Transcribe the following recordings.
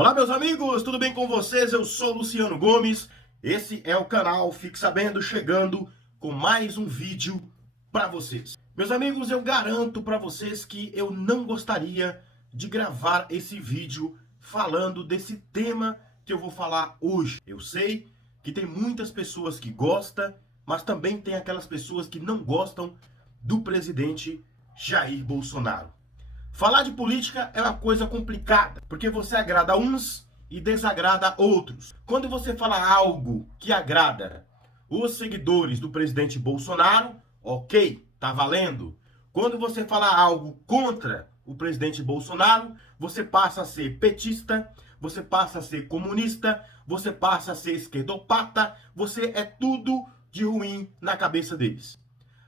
Olá, meus amigos, tudo bem com vocês? Eu sou Luciano Gomes, esse é o canal Fique Sabendo, chegando com mais um vídeo para vocês. Meus amigos, eu garanto para vocês que eu não gostaria de gravar esse vídeo falando desse tema que eu vou falar hoje. Eu sei que tem muitas pessoas que gostam, mas também tem aquelas pessoas que não gostam do presidente Jair Bolsonaro. Falar de política é uma coisa complicada, porque você agrada uns e desagrada outros. Quando você fala algo que agrada os seguidores do presidente Bolsonaro, ok, tá valendo. Quando você fala algo contra o presidente Bolsonaro, você passa a ser petista, você passa a ser comunista, você passa a ser esquerdopata, você é tudo de ruim na cabeça deles.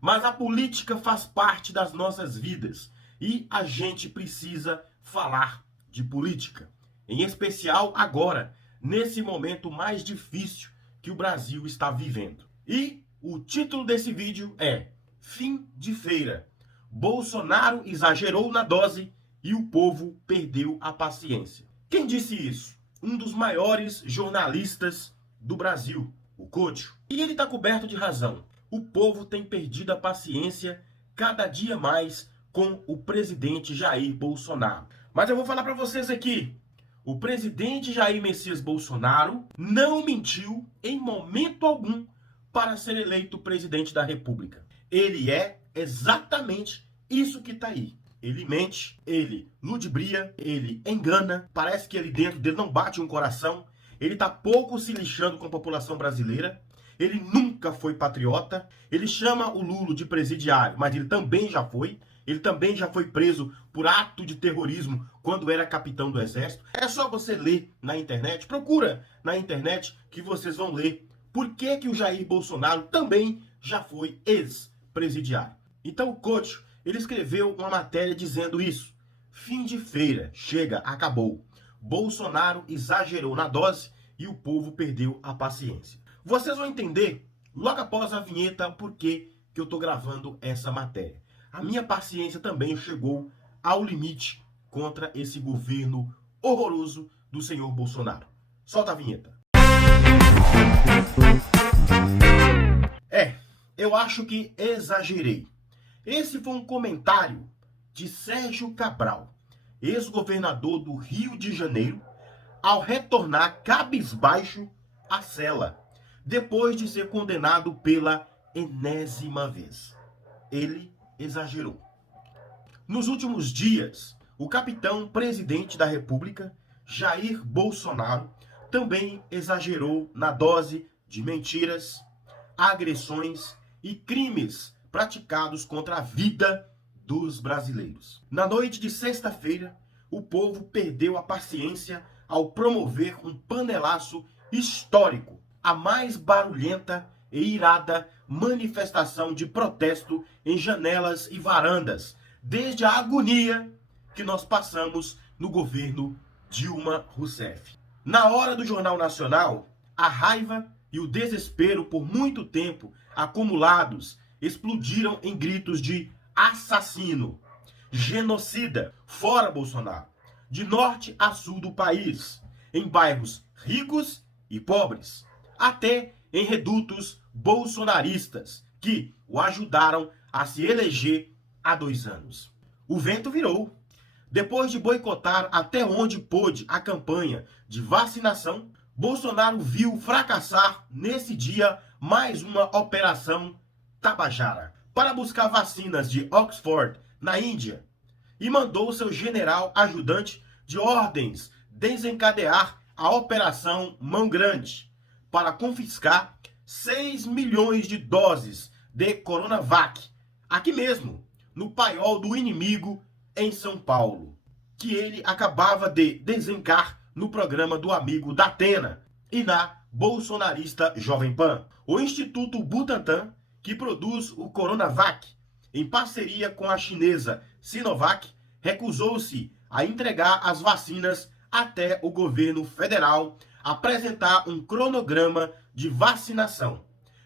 Mas a política faz parte das nossas vidas. E a gente precisa falar de política. Em especial agora, nesse momento mais difícil que o Brasil está vivendo. E o título desse vídeo é Fim de Feira. Bolsonaro exagerou na dose e o povo perdeu a paciência. Quem disse isso? Um dos maiores jornalistas do Brasil, o Couto. E ele está coberto de razão. O povo tem perdido a paciência cada dia mais com o presidente Jair Bolsonaro. Mas eu vou falar para vocês aqui, o presidente Jair Messias Bolsonaro não mentiu em momento algum para ser eleito presidente da República. Ele é exatamente isso que está aí. Ele mente, ele ludibria, ele engana, parece que ele dentro dele não bate um coração, ele está pouco se lixando com a população brasileira, ele nunca foi patriota, ele chama o Lula de presidiário, mas ele também já foi. Ele também já foi preso por ato de terrorismo quando era capitão do exército. É só você ler na internet, procura na internet que vocês vão ler por que o Jair Bolsonaro também já foi ex-presidiário. Então o Couto, ele escreveu uma matéria dizendo isso. Fim de feira, chega, acabou. Bolsonaro exagerou na dose e o povo perdeu a paciência. Vocês vão entender logo após a vinheta por que eu estou gravando essa matéria. A minha paciência também chegou ao limite contra esse governo horroroso do senhor Bolsonaro. Solta a vinheta. Eu acho que exagerei. Esse foi um comentário de Sérgio Cabral, ex-governador do Rio de Janeiro, ao retornar cabisbaixo à cela, depois de ser condenado pela enésima vez. Ele exagerou. Nos últimos dias, o capitão presidente da República, Jair Bolsonaro, também exagerou na dose de mentiras, agressões e crimes praticados contra a vida dos brasileiros. Na noite de sexta-feira, o povo perdeu a paciência ao promover um panelaço histórico, a mais barulhenta e irada manifestação de protesto em janelas e varandas, desde a agonia que nós passamos no governo Dilma Rousseff. Na hora do Jornal Nacional, a raiva e o desespero por muito tempo acumulados explodiram em gritos de assassino, genocida, fora Bolsonaro, de norte a sul do país, em bairros ricos e pobres, até em redutos bolsonaristas que o ajudaram a se eleger há 2 anos. O vento virou. Depois de boicotar até onde pôde a campanha de vacinação, Bolsonaro viu fracassar nesse dia mais uma operação Tabajara para buscar vacinas de Oxford, na Índia, e mandou seu general ajudante de ordens desencadear a Operação Mão Grande para confiscar 6 milhões de doses de Coronavac, aqui mesmo, no paiol do inimigo em São Paulo, que ele acabava de desencar no programa do amigo Datena e na bolsonarista Jovem Pan. O Instituto Butantan, que produz o Coronavac, em parceria com a chinesa Sinovac, recusou-se a entregar as vacinas até o governo federal apresentar um cronograma de vacinação,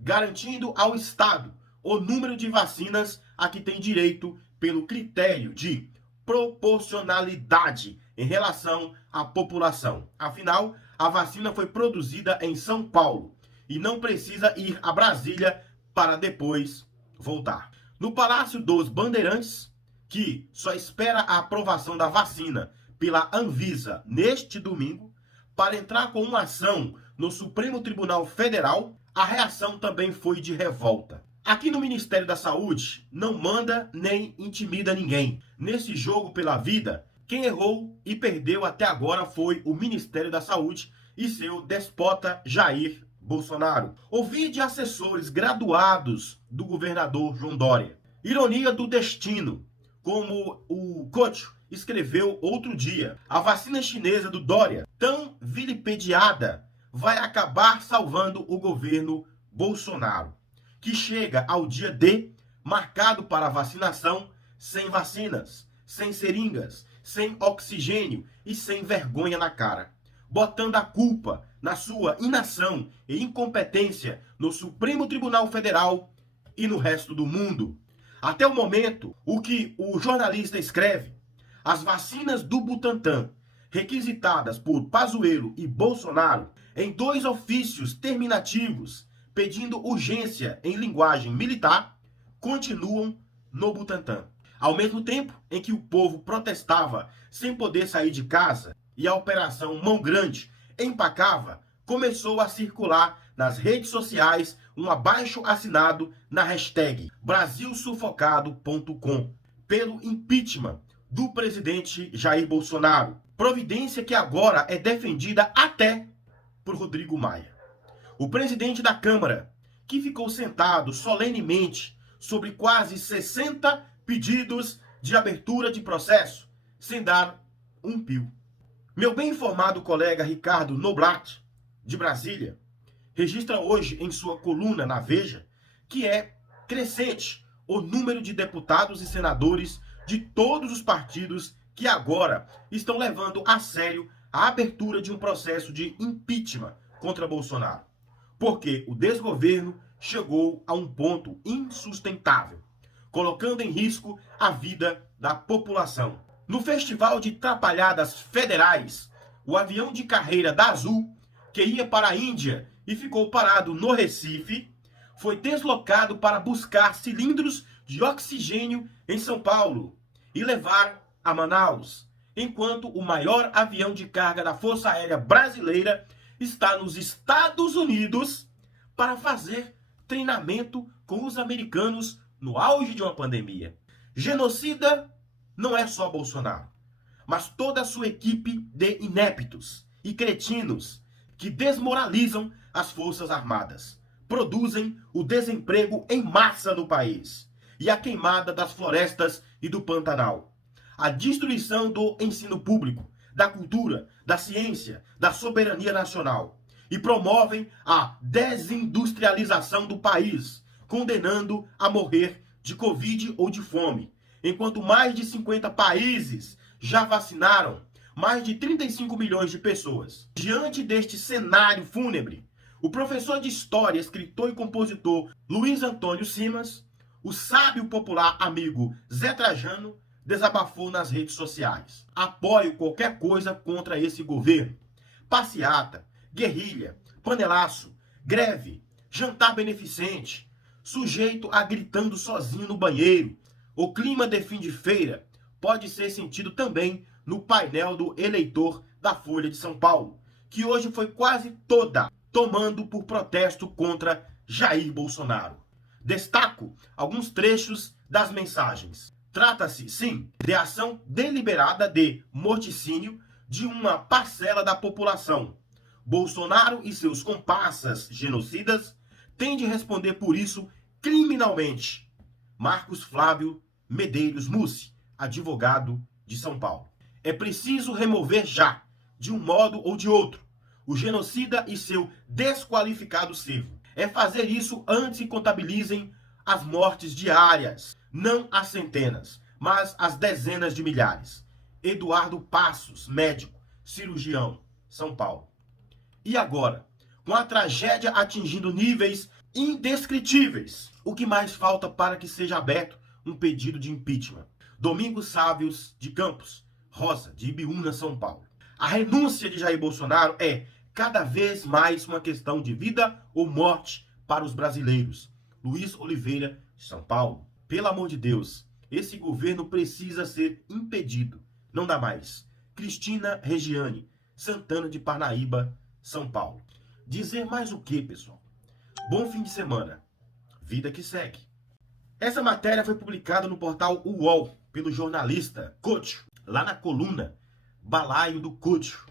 garantindo ao Estado o número de vacinas a que tem direito pelo critério de proporcionalidade em relação à população. Afinal, a vacina foi produzida em São Paulo e não precisa ir a Brasília para depois voltar. No Palácio dos Bandeirantes, que só espera a aprovação da vacina pela Anvisa neste domingo, para entrar com uma ação no Supremo Tribunal Federal, a reação também foi de revolta. Aqui no Ministério da Saúde, não manda nem intimida ninguém. Nesse jogo pela vida, quem errou e perdeu até agora foi o Ministério da Saúde e seu despota Jair Bolsonaro. Ouvi de assessores graduados do governador João Dória. Ironia do destino, como o Cocho escreveu outro dia. A vacina chinesa do Dória, tão vilipendiada, vai acabar salvando o governo Bolsonaro, que chega ao dia D, marcado para a vacinação, sem vacinas, sem seringas, sem oxigênio e sem vergonha na cara, botando a culpa na sua inação e incompetência no Supremo Tribunal Federal e no resto do mundo. Até o momento, o que o jornalista escreve, as vacinas do Butantan, requisitadas por Pazuello e Bolsonaro, em 2 ofícios terminativos, pedindo urgência em linguagem militar, continuam no Butantan. Ao mesmo tempo em que o povo protestava sem poder sair de casa e a Operação Mão Grande empacava, começou a circular nas redes sociais um abaixo-assinado na hashtag BrasilSufocado.com pelo impeachment do presidente Jair Bolsonaro. Providência que agora é defendida até por Rodrigo Maia. O presidente da Câmara, que ficou sentado solenemente sobre quase 60 pedidos de abertura de processo, sem dar um pio. Meu bem informado colega Ricardo Noblat, de Brasília, registra hoje em sua coluna na Veja que é crescente o número de deputados e senadores de todos os partidos que agora estão levando a sério a abertura de um processo de impeachment contra Bolsonaro, porque o desgoverno chegou a um ponto insustentável, colocando em risco a vida da população. No Festival de Trapalhadas Federais, o avião de carreira da Azul, que ia para a Índia e ficou parado no Recife, foi deslocado para buscar cilindros de oxigênio em São Paulo e levar a Manaus, enquanto o maior avião de carga da Força Aérea Brasileira está nos Estados Unidos para fazer treinamento com os americanos no auge de uma pandemia. Genocida não é só Bolsonaro, mas toda a sua equipe de ineptos e cretinos que desmoralizam as Forças Armadas, produzem o desemprego em massa no país e a queimada das florestas e do Pantanal, a destruição do ensino público, da cultura, da ciência, da soberania nacional, e promovem a desindustrialização do país, condenando a morrer de Covid ou de fome, enquanto mais de 50 países já vacinaram mais de 35 milhões de pessoas. Diante deste cenário fúnebre, o professor de História, escritor e compositor Luiz Antônio Simas, o sábio popular amigo Zé Trajano, desabafou nas redes sociais. Apoio qualquer coisa contra esse governo. Passeata, guerrilha, panelaço, greve, jantar beneficente, sujeito a gritando sozinho no banheiro. O clima de fim de feira pode ser sentido também no painel do eleitor da Folha de São Paulo, que hoje foi quase toda tomando por protesto contra Jair Bolsonaro. Destaco alguns trechos das mensagens. Trata-se, sim, de ação deliberada de morticínio de uma parcela da população. Bolsonaro e seus comparsas genocidas têm de responder por isso criminalmente. Marcos Flávio Medeiros Mussi, advogado de São Paulo. É preciso remover já, de um modo ou de outro, o genocida e seu desqualificado servo. É fazer isso antes que contabilizem as mortes diárias, não as centenas, mas as dezenas de milhares. Eduardo Passos, médico, cirurgião, São Paulo. E agora, com a tragédia atingindo níveis indescritíveis, o que mais falta para que seja aberto um pedido de impeachment? Domingos Sávios de Campos, Rosa, de Ibiúna, São Paulo. A renúncia de Jair Bolsonaro é cada vez mais uma questão de vida ou morte para os brasileiros. Luiz Oliveira, de São Paulo. Pelo amor de Deus, esse governo precisa ser impedido. Não dá mais. Cristina Regiane, Santana de Parnaíba, São Paulo. Dizer mais o que, pessoal? Bom fim de semana. Vida que segue. Essa matéria foi publicada no portal UOL pelo jornalista Couto, lá na coluna Balaio do Couto.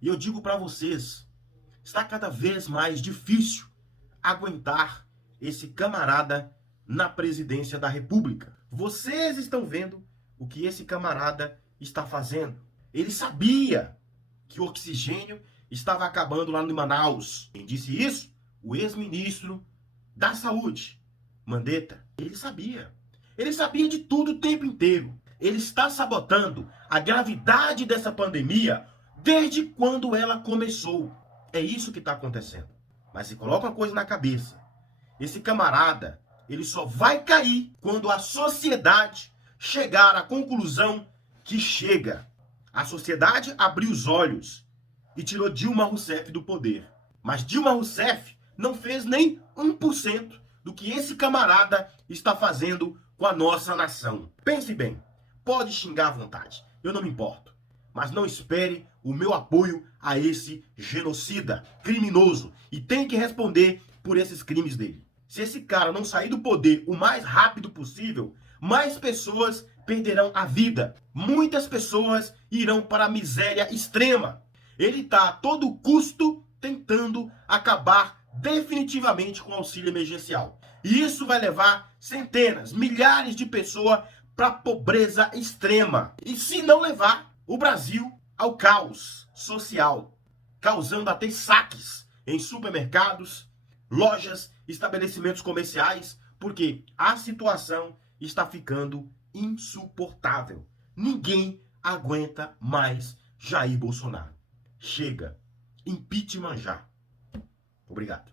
E eu digo para vocês, está cada vez mais difícil aguentar esse camarada na presidência da República. Vocês estão vendo o que esse camarada está fazendo. Ele sabia que o oxigênio estava acabando lá em Manaus. Quem disse isso? O ex-ministro da Saúde, Mandetta. Ele sabia. Ele sabia de tudo o tempo inteiro. Ele está sabotando a gravidade dessa pandemia desde quando ela começou. É isso que está acontecendo. Mas se coloca uma coisa na cabeça. Esse camarada, ele só vai cair quando a sociedade chegar à conclusão que chega. A sociedade abriu os olhos e tirou Dilma Rousseff do poder. Mas Dilma Rousseff não fez nem 1% do que esse camarada está fazendo com a nossa nação. Pense bem, pode xingar à vontade, eu não me importo. Mas não espere o meu apoio a esse genocida, criminoso, e tem que responder por esses crimes dele. Se esse cara não sair do poder o mais rápido possível, mais pessoas perderão a vida. Muitas pessoas irão para a miséria extrema. Ele está a todo custo tentando acabar definitivamente com o auxílio emergencial. E isso vai levar centenas, milhares de pessoas para a pobreza extrema. E se não levar o Brasil ao caos social, causando até saques em supermercados, lojas, estabelecimentos comerciais, porque a situação está ficando insuportável. Ninguém aguenta mais Jair Bolsonaro. Chega. Impeachment já. Obrigado.